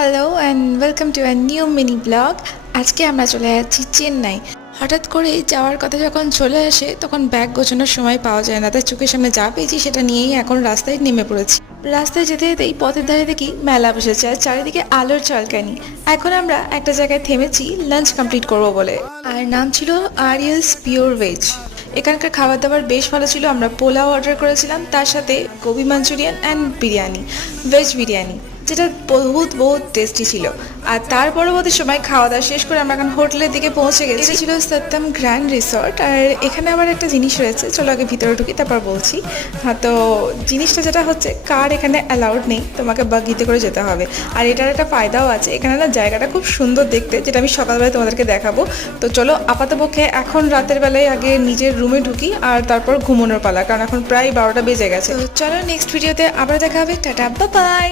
Hello and welcome to a new mini blog. আজকে আমরা চলে যাচ্ছি চেন্নাই। হঠাৎ করে যাওয়ার কথা যখন চলে আসে তখন ব্যাগ গোছানোর সময় পাওয়া যায় না, তাই চোখের সামনে যা পেয়েছি সেটা নিয়েই এখন রাস্তায় নেমে পড়েছি। রাস্তায় যেতে যেতেই পথের ধারে দেখি মেলা বসেছে আর চারিদিকে আলোর ঝলকানি। এখন আমরা একটা জায়গায় থেমেছি লাঞ্চ কমপ্লিট করব বলে, আর নাম ছিল আরিয়ালস পিওর ভেজ। এখানকার খাবার দাবার বেশ ভালো ছিল। আমরা পোলাও অর্ডার করেছিলাম, তার সাথে Gobi Manchurian and biryani, veg biryani, যেটা বহুত বহুত টেস্টি ছিল। আর তার পরবর্তী সময় খাওয়া দাওয়া শেষ করে আমরা এখন হোটেলের দিকে পৌঁছে গেছি। এটা ছিল সত্যম গ্র্যান্ড রিসর্ট। আর এখানে আবার একটা জিনিস রয়েছে, চলো আগে ভিতরে ঢুকি তারপর বলছি। হ্যাঁ, তো জিনিসটা যেটা হচ্ছে, কার এখানে অ্যালাউড নেই, তোমাকে বাগিতে করে যেতে হবে। আর এটার একটা ফায়দাও আছে, এখানে না জায়গাটা খুব সুন্দর দেখতে, যেটা আমি সকালবেলায় তোমাদেরকে দেখাবো। তো চলো আপাতপক্ষে এখন রাতের বেলায় আগে নিজের রুমে ঢুকি আর তারপর ঘুমানোর পালা, কারণ এখন প্রায় 12টা বেজে গেছে। তো চলো নেক্সট ভিডিওতে আবার দেখা হবে। Tata, bye bye.